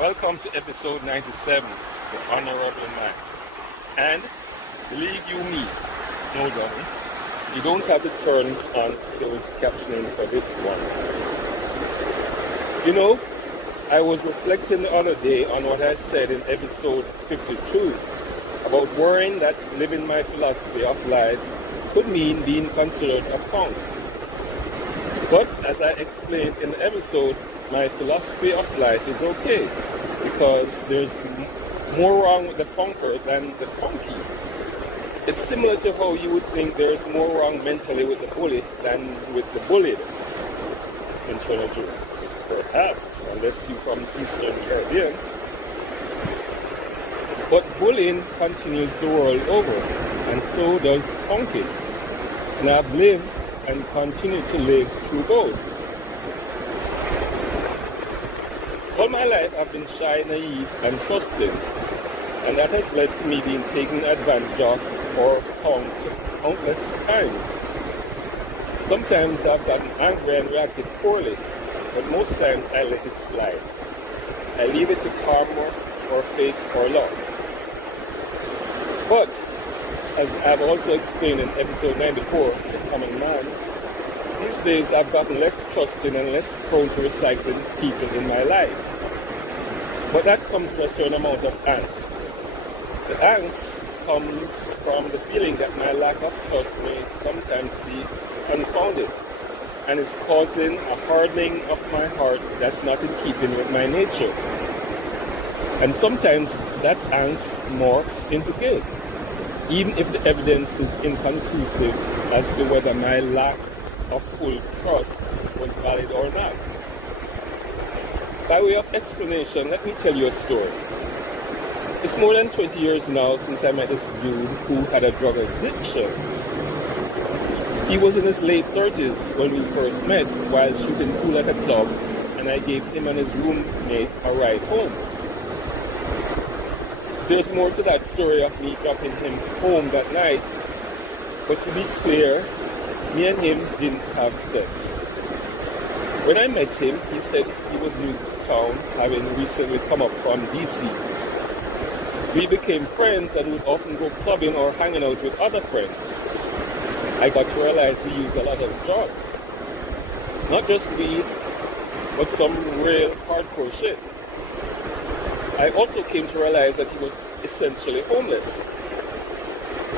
Welcome to episode 97, The Hornerable Man. And believe you me, no dummy, you don't have to turn on closed captioning for this one. You know, I was reflecting the other day on what I said in episode 52 about worrying that living my philosophy of life could mean being considered a punk. But as I explained in the episode, my philosophy of life is okay because there's more wrong with the punker than the punky. It's similar to how you would think there's more wrong mentally with the bully than with the bullied in Trinidad. Perhaps, unless you're from Eastern Caribbean. But bullying continues the world over, and so does punking. And I've lived and continue to live through both. All my life I've been shy, naive, and trusting, and that has led to me being taken advantage of or punked countless times. Sometimes I've gotten angry and reacted poorly, but most times I let it slide. I leave it to karma or fate or luck. But, as I've also explained in episode 94, The Common Man, these days I've gotten less trusting and less prone to recycling people in my life. But that comes with a certain amount of angst. The angst comes from the feeling that my lack of trust may sometimes be confounded, and it's causing a hardening of my heart that's not in keeping with my nature. And sometimes that angst morphs into guilt, even if the evidence is inconclusive as to whether my lack of full trust was valid or not. By way of explanation, let me tell you a story. It's more than 20 years now since I met this dude who had a drug addiction. He was in his late 30s when we first met while shooting pool at a club, and I gave him and his roommate a ride home. There's more to that story of me dropping him home that night, but to be clear, me and him didn't have sex. When I met him, he said he was new to town, having recently come up from DC. We became friends and would often go clubbing or hanging out with other friends. I got to realize he used a lot of drugs. Not just weed, but some real hardcore shit. I also came to realize that he was essentially homeless.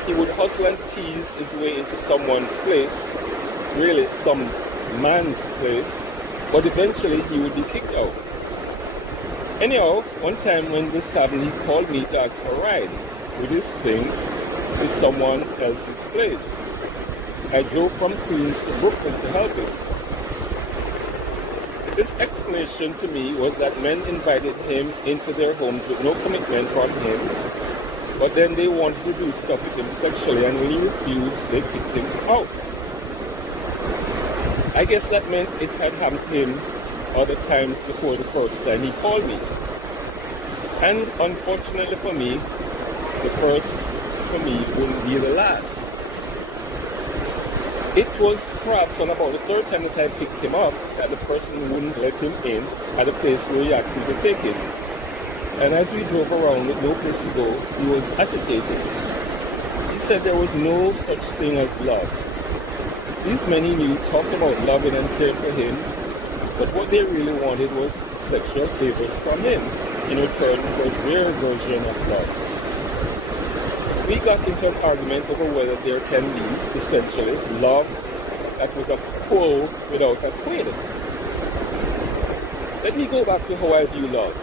He would hustle and tease his way into someone's place, really some man's place, but eventually he would be kicked out. Anyhow, one time when this happened, he called me to ask for a ride with his things to someone else's place. I drove from Queens to Brooklyn to help him. This explanation to me was that men invited him into their homes with no commitment from him, but then they wanted to do stuff with him sexually, and when he refused, they kicked him out. I guess that meant it had happened to him other times before the first time he called me. And unfortunately for me, the first for me wouldn't be the last. It was perhaps on about the third time that I picked him up that the person wouldn't let him in at the place where he asked him to take him. And as we drove around with no place to go, he was agitated. He said there was no such thing as love. These men he knew talked about loving and caring for him, but what they really wanted was sexual favors from him in return for their version of love. We got into an argument over whether there can be, essentially, love that was a pull without a quid. Let me go back to how I view love,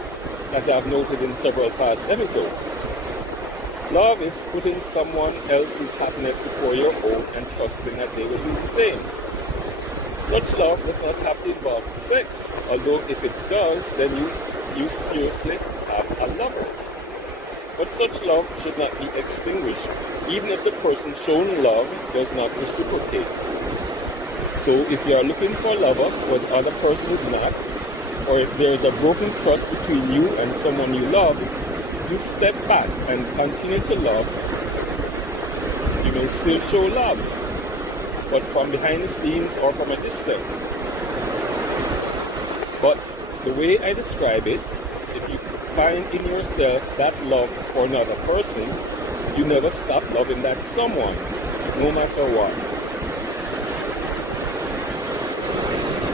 as I've noted in several past episodes. Love is putting someone else's happiness before your own and trusting that they will do the same. Such love does not have to involve sex, although if it does, then you seriously have a lover. But such love should not be extinguished, even if the person shown love does not reciprocate. So if you are looking for a lover but the other person is not, or if there is a broken trust between you and someone you love, you step back and continue to love. You may still show love, but from behind the scenes or from a distance. But the way I describe it, if you find in yourself that love for another person, you never stop loving that someone, no matter what.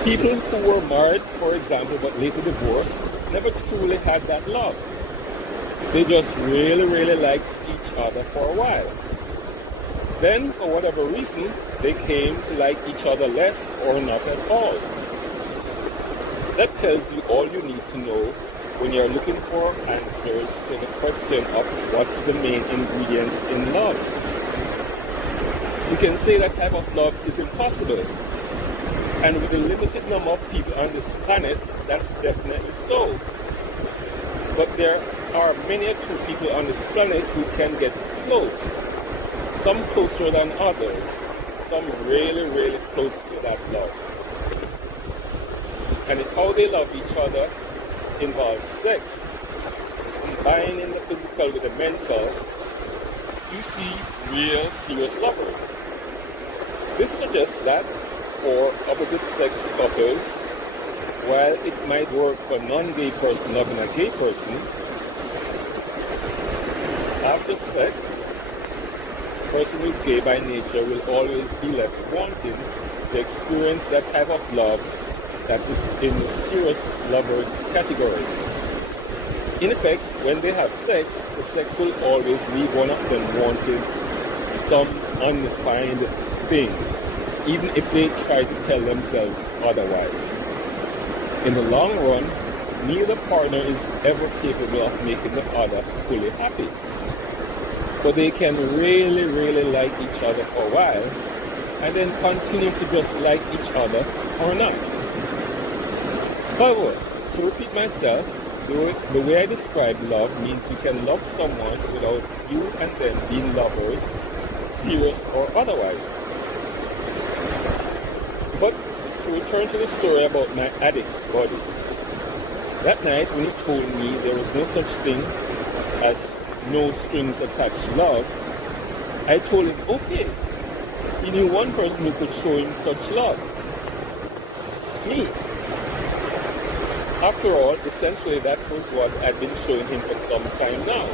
People who were married, for example, but later divorced, never truly had that love. They just really, really liked each other for a while. Then, for whatever reason, they came to like each other less or not at all. That tells you all you need to know when you're looking for answers to the question of what's the main ingredient in love. You can say that type of love is impossible. And with the limited number of people on this planet, that's definitely so. But there are many or two people on this planet who can get close. Some closer than others. Some really, really close to that love. And how they love each other involves sex. Combining the physical with the mental, you see real serious lovers. This suggests that for opposite sex couples, while it might work for a non-gay person loving a gay person, after sex, a person who is gay by nature will always be left wanting to experience that type of love that is in the serious lovers category. In effect, when they have sex, the sex will always leave one of them wanting some undefined thing, even if they try to tell themselves otherwise. In the long run, neither partner is ever capable of making the other fully happy. But they can really, really like each other for a while, and then continue to just like each other or not. However, to repeat myself, the way I describe love means you can love someone without you and them being lovers, serious or otherwise. But to return to the story about my addict buddy. That night when he told me there was no such thing as no strings attached love, I told him, okay, he knew one person who could show him such love. Me. After all, essentially that was what I'd been showing him for some time now.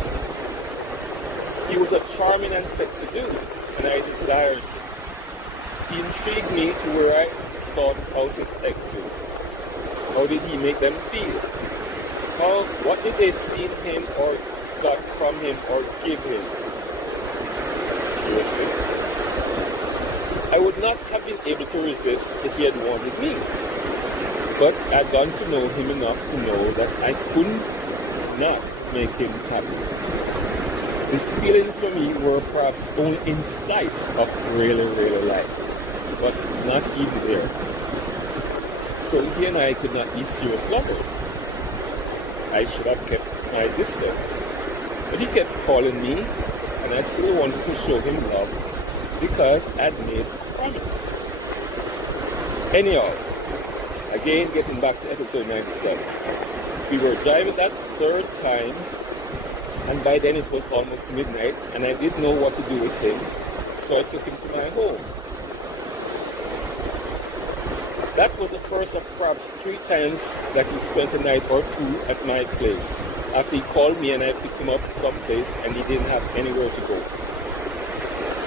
He was a charming and sexy dude, and I desired him. He intrigued me to where I sought out his exes. How did he make them feel? What did they see in him or got from him or give him? Seriously? I would not have been able to resist if he had wanted me. But I'd gotten to know him enough to know that I couldn't not make him happy. His feelings for me were perhaps only in sight of really, really life, but not even there. So he and I could not be serious lovers. I should have kept my distance. But he kept calling me, and I still wanted to show him love because I'd made a promise. Anyhow, again, getting back to episode 97. We were driving that third time, and by then it was almost midnight, and I didn't know what to do with him, so I took him to my home. That was the first of perhaps 3 times that he spent a night or two at my place, after he called me and I picked him up someplace and he didn't have anywhere to go.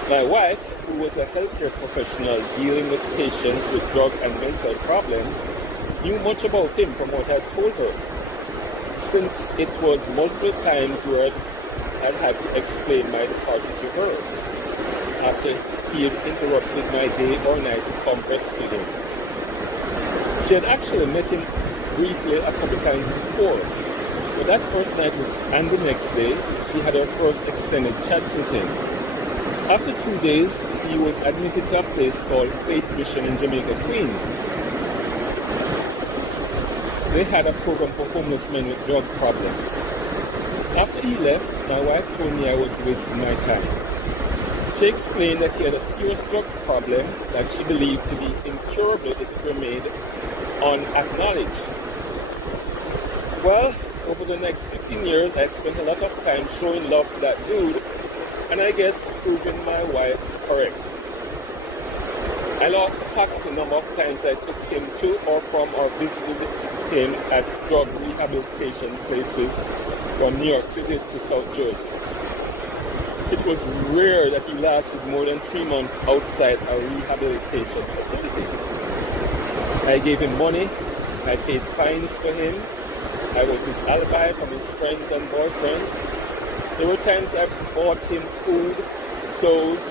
My wife, who was a healthcare professional dealing with patients with drug and mental problems, knew much about him from what I told her, since it was multiple times where I'd had to explain my departure to her, after he had interrupted my day or night to come rescue him. She had actually met him briefly a couple times before, but that first night and the next day, she had her first extended chats with him. After 2 days, he was admitted to a place called Faith Mission in Jamaica, Queens. They had a program for homeless men with drug problems. After he left, my wife told me I was wasting my time. She explained that he had a serious drug problem that she believed to be incurable if it remained unacknowledged. Well, over the next 15 years, I spent a lot of time showing love to that dude, and I guess proving my wife correct. I lost track of the number of times I took him to or from or visited him at drug rehabilitation places from New York City to South Jersey. It was rare that he lasted more than 3 months outside a rehabilitation facility. I gave him money, I paid fines for him, I was his alibi from his friends and boyfriends. There were times I bought him food, clothes,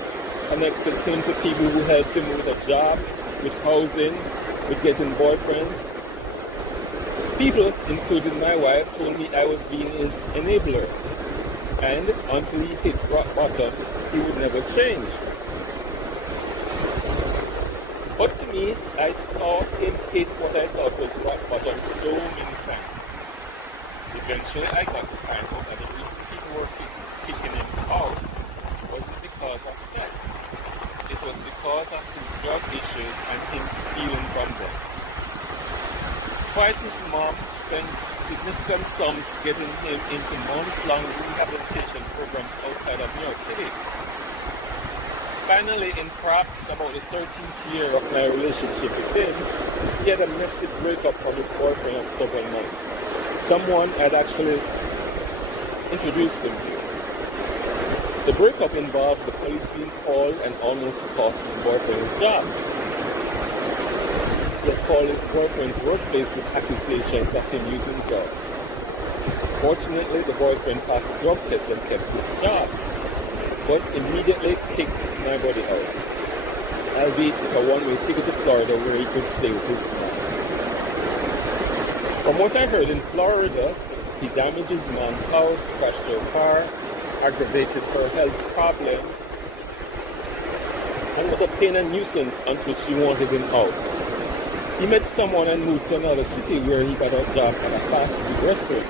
connected him to people who helped him with a job, with housing, with getting boyfriends. People, including my wife, told me I was being his enabler. And until he hit rock bottom, he would never change. But to me, I saw him hit what I thought was rock bottom so many times. Eventually, I got to find out that the reason people were kicking him out wasn't because of sex. It was because of his drug issues and him stealing from them. Twice his mom spent significant sums getting him into months-long rehabilitation programs outside of New York City. Finally, in perhaps about the 13th year of my relationship with him, he had a messy breakup from his boyfriend of several months. Someone had actually introduced him to. The breakup involved the police being called and almost cost his boyfriend his job. He had called his boyfriend's workplace with accusations of him using drugs. Fortunately, the boyfriend passed the drug test and kept his job, but immediately kicked my buddy out, albeit with a one-way ticket to Florida where he could stay with his mom. From what I heard, in Florida, he damaged his mom's house, crashed her car, aggravated her health problems, and was a pain and nuisance until she wanted him out. He met someone and moved to another city where he got a job at a fast food restaurant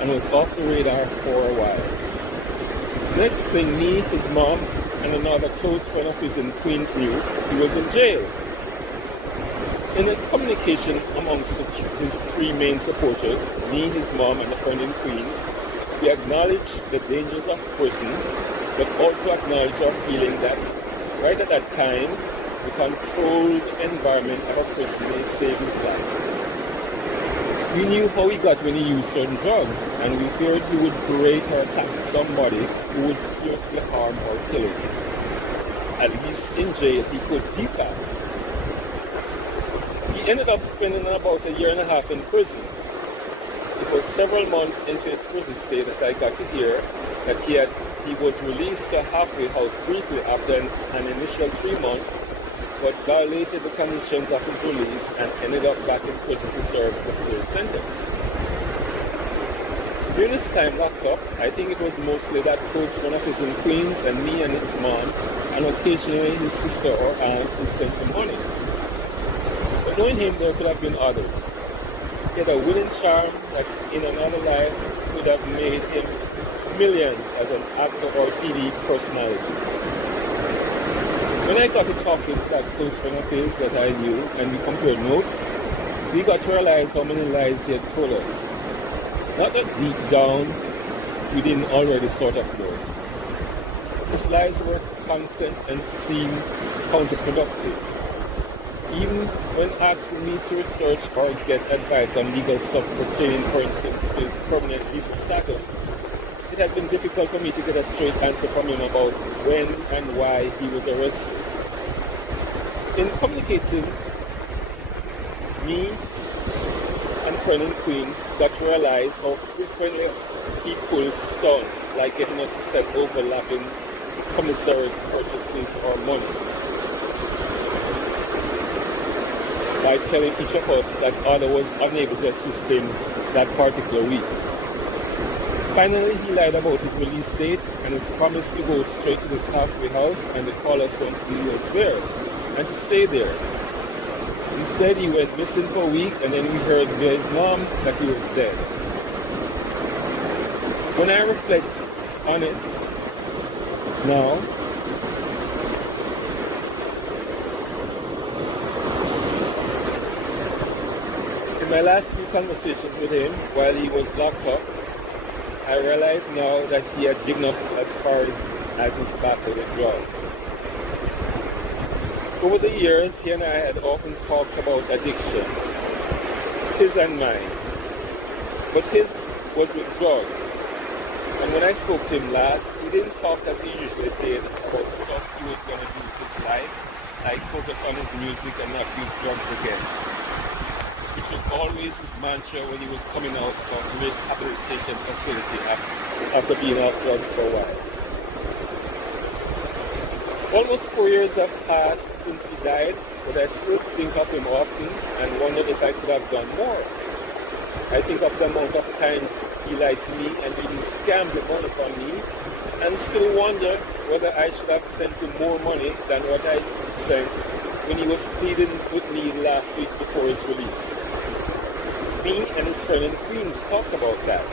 and was off the radar for a while. Next thing, me, his mom, and another close friend of his in Queens knew he was in jail. In a communication amongst his three main supporters, me, his mom, and a friend in Queens, we acknowledged the dangers of prison, but also acknowledged our feeling that right at that time, the controlled environment of a prison may save his life. We knew how he got when he used certain drugs, and we feared he would berate or attack somebody who would seriously harm or kill him. At least in jail, he could detox. He ended up spending about a year and a half in prison. It was several months into his prison stay that I got to hear that he was released to a halfway house briefly after an initial 3 months, but violated the conditions of his release and ended up back in prison to serve the full sentence. During this time locked up, I think it was mostly that close friend of his in Queens and me and his mom, and occasionally his sister or aunt who sent him money. But knowing him, there could have been others. He had a winning charm that in another life would have made him millions as an actor or TV personality. When I got to talking to that close friend of his that I knew and we compared notes, we got to realize how many lies he had told us. Not that deep down we didn't already sort of know. His lies were constant and seemed counterproductive. Even when asking me to research or get advice on legal stuff pertaining, for instance, to his permanent visa status, it had been difficult for me to get a straight answer from him about when and why he was arrested. In communicating, me and friend in Queens got to realize how frequently he pulls stunts, like getting us to set overlapping commissary purchases or money, by telling each of us that other was unable to assist him that particular week. Finally, he lied about his release date and his promise to go straight to this halfway house and to call us once he was there, and to stay there. Instead, he went missing for a week, and then we heard via his mom that he was dead. When I reflect on it now, in my last few conversations with him while he was locked up, I realize now that he had given up as far as his battle with drugs. Over the years, he and I had often talked about addictions. his and mine. But his was with drugs. And when I spoke to him last, he didn't talk as he usually did about stuff he was going to do with his life, like focus on his music and not use drugs again, which was always his mantra when he was coming out of rehabilitation facility after being off drugs for a while. Almost 4 years have passed since he died, but I still think of him often and wonder if I could have done more. I think of the amount of times he lied to me and even scammed the money from me, and still wonder whether I should have sent him more money than what I sent when he was pleading with me last week before his release. Me and his friend in Queens talked about that.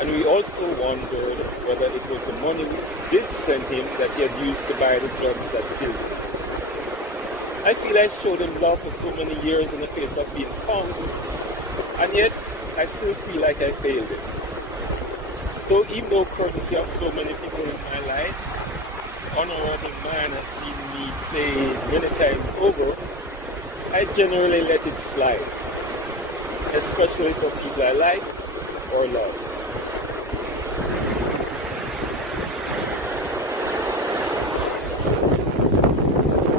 And we also wondered whether it was the money we did send him that he had used to buy the drugs that killed him. I feel I showed him love for so many years in the face of being punked, and yet I still feel like I failed him. So even though courtesy of so many people in my life, Hornerable Man has seen me play many times over, I generally let it slide, especially for people I like or love.